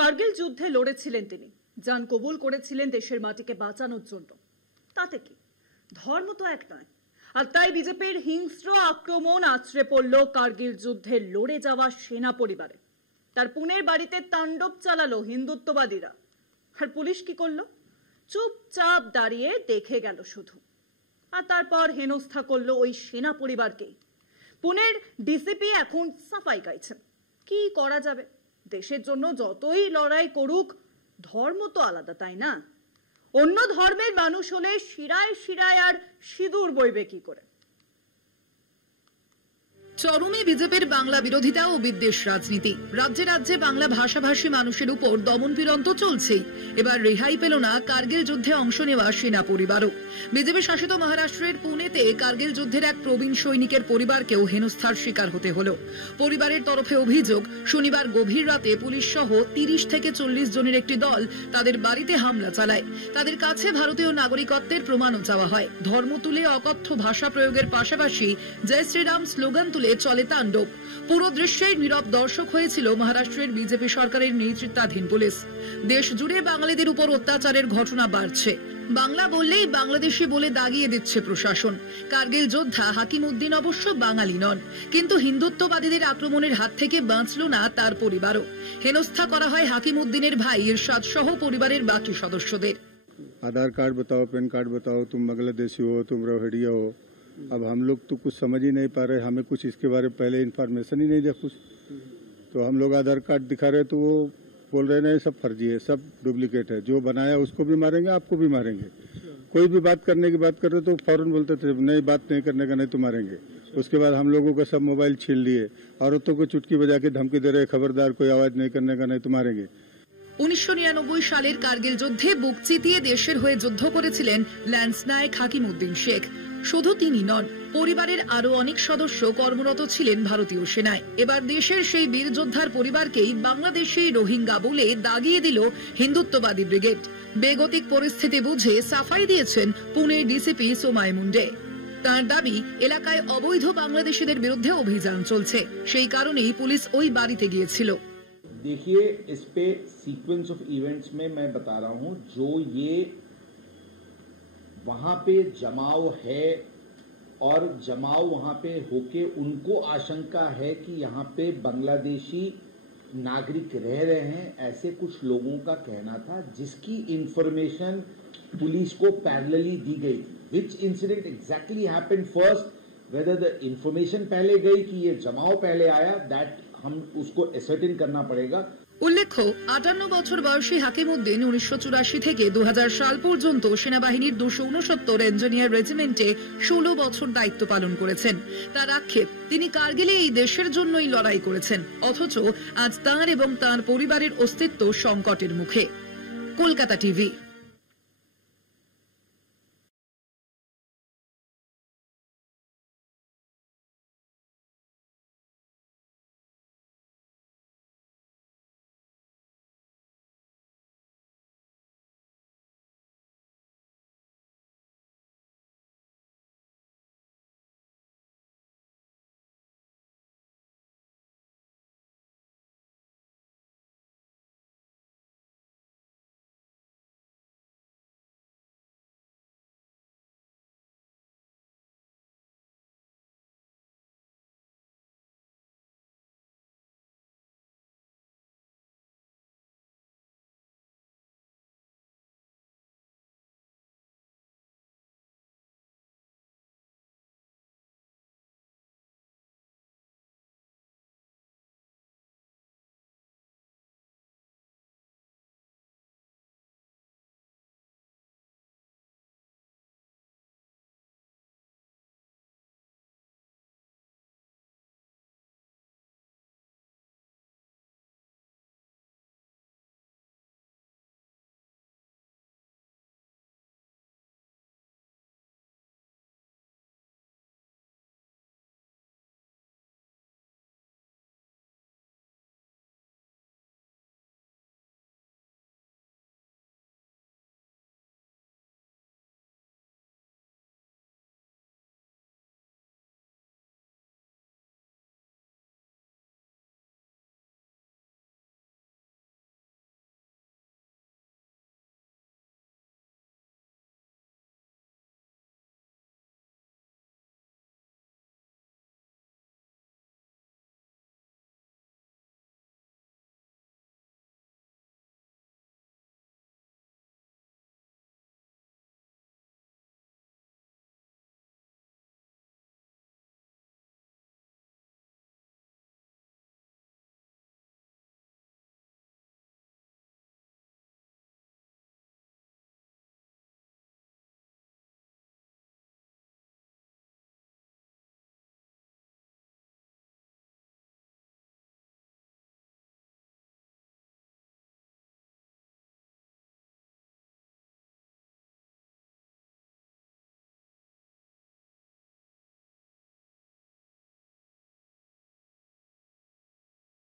কার্গিল যুদ্ধে লড়েছিলেন তিনি, জান কবুল করেছিলেন দেশের মাটিকে বাঁচানোর জন্য। তাতে কি, ধর্ম তো এক নয়। আর তাই বিজেপির হিংস্র আক্রমণ আছড়ে পড়ল কার্গিল যুদ্ধে লড়ে যাওয়া সেনা পরিবারে। তার পুনের বাড়িতে তাণ্ডব চালালো হিন্দুত্ববাদীরা। আর পুলিশ কি করলো? চুপচাপ দাঁড়িয়ে দেখে গেল শুধু। আর তারপর হেনস্থা করলো ওই সেনা পরিবারকে। পুনের ডিসিপি এখন সাফাই গাইছেন। কি করা যাবে? দেশের জন্য যতই লড়াই করুক, ধর্ম তো আলাদা, তাই না? অন্য ধর্মের মানুষ হলে শিরায় শিরায় আর সিঁদুর বইবে কি করে? চরমে বিজেপির বাংলা বিরোধিতা ও বিদ্বেষ রাজনীতি। রাজ্যে রাজ্যে বাংলা ভাষাভাষী মানুষের উপর দমনপীড়ন তো চলছেই। এবার রেহাই পেল না কার্গিল যুদ্ধে অংশ নেওয়া সেনা পরিবারও। বিজেপি শাসিত মহারাষ্ট্রের পুনেতে কার্গিল যুদ্ধের এক প্রবীণ সৈনিকের পরিবারকেও হেনস্থার শিকার হতে হলো। পরিবারের তরফে অভিযোগ, শনিবার গভীর রাতে পুলিশ সহ 30 থেকে 40 জনের একটি দল তাদের বাড়িতে হামলা চালায়। তাদের কাছে ভারতীয় নাগরিকত্বের প্রমাণও চাওয়া হয়। ধর্ম তুলে অকথ্য ভাষা প্রয়োগের পাশাপাশি জয় শ্রীরাম স্লোগান তুলে চলে তাণ্ডব। পুরো দৃশ্যের নীরব দর্শক হয়েছিল মহারাষ্ট্রের বিজেপি সরকারের নেতৃত্বাধীন পুলিশ। দেশ জুড়ে বাঙালিদের উপর অত্যাচারের ঘটনা বাড়ছে। বাংলা বললেই বাংলাদেশি বলে দাগিয়ে দিচ্ছে প্রশাসন। কার্গিল যোদ্ধা হাকিম উদ্দিন অবশ্য বাঙালি নন, কিন্তু হিন্দুত্ববাদীদের আক্রমণের হাত থেকে বাঁচল না তার পরিবারও। হেনস্থা করা হয় হাকিম উদ্দিনের ভাই ইরশাদ সহ পরিবারের বাকি সদস্যদের। आधार कार्ड बताओ, पैन कार्ड बताओ, तुम बांग्लादेशी हो, तुम रोहिड़िया हो। अब हम लोग तो कुछ समझ ही नहीं पा रहे, हमें कुछ इसके बारे में पहले इन्फॉर्मेशन ही नहीं दिया कुछ। तो हम लोग आधार कार्ड दिखा रहे तो वो बोल रहे नहीं सब फर्जी है, सब डुप्लीकेट है, जो बनाया उसको भी मारेंगे, आपको भी मारेंगे। कोई भी बात करने की बात कर रहे तो फौरन बोलते थे नहीं, बात नहीं करने का, नहीं तो मारेंगे। उसके बाद हम लोगों का सब मोबाइल छीन लिए, औरतों को चुटकी बजा के धमकी दे रहे, खबरदार कोई आवाज नहीं करने का, नहीं तो मारेंगे। 1999 সালের কার্গিল যুদ্ধে বুক চিতিয়ে দেশের হয়ে যুদ্ধ করেছিলেন ল্যান্স নায়েক হাকিম উদ্দিন শেখ। শুধু তিনি নন, পরিবারের আরো অনেক সদস্য কর্মরত ছিলেন ভারতীয় সেনায়। এবার দেশের সেই বীর যোদ্ধার পরিবারকেই বাংলাদেশি রোহিঙ্গা বলে দাগিয়ে দিল হিন্দুত্ববাদী ব্রিগেড। বেগতিক পরিস্থিতি বুঝে সাফাই দিয়েছেন পুনের ডিসিপি সোমাই মুন্ডে। তার দাবি, এলাকায় অবৈধ বাংলাদেশিদের বিরুদ্ধে অভিযান চলছে, সেই কারণেই পুলিশ ওই বাড়িতে গিয়েছিল। देखिए, इस पे सीक्वेंस ऑफ इवेंट्स में मैं बता रहा हूं, जो ये वहां पे जमाव है और जमाव वहां पे होके उनको आशंका है कि यहां पे बांग्लादेशी नागरिक रह रहे हैं, ऐसे कुछ लोगों का कहना था, जिसकी इंफॉर्मेशन पुलिस को पैरेलली दी गई थी। Which incident exactly happened first, whether the information पहले गई कि ये जमाव पहले आया, दैट हम उसको एसर्टेन करना पड़ेगा। উল্লেখ্য, 58 বছর বয়সী হাকিম উদ্দিন 1984 থেকে 2000 সাল পর্যন্ত সেনাবাহিনীর 269 ইঞ্জিনিয়ার রেজিমেন্টে 16 বছর দায়িত্ব পালন করেছেন। তার আক্ষেপ, তিনি কার্গিলে এই দেশের জন্যই লড়াই করেছেন, অথচ আজ তাঁর এবং তাঁর পরিবারের অস্তিত্ব সংকটের মুখে। কলকাতা টিভি।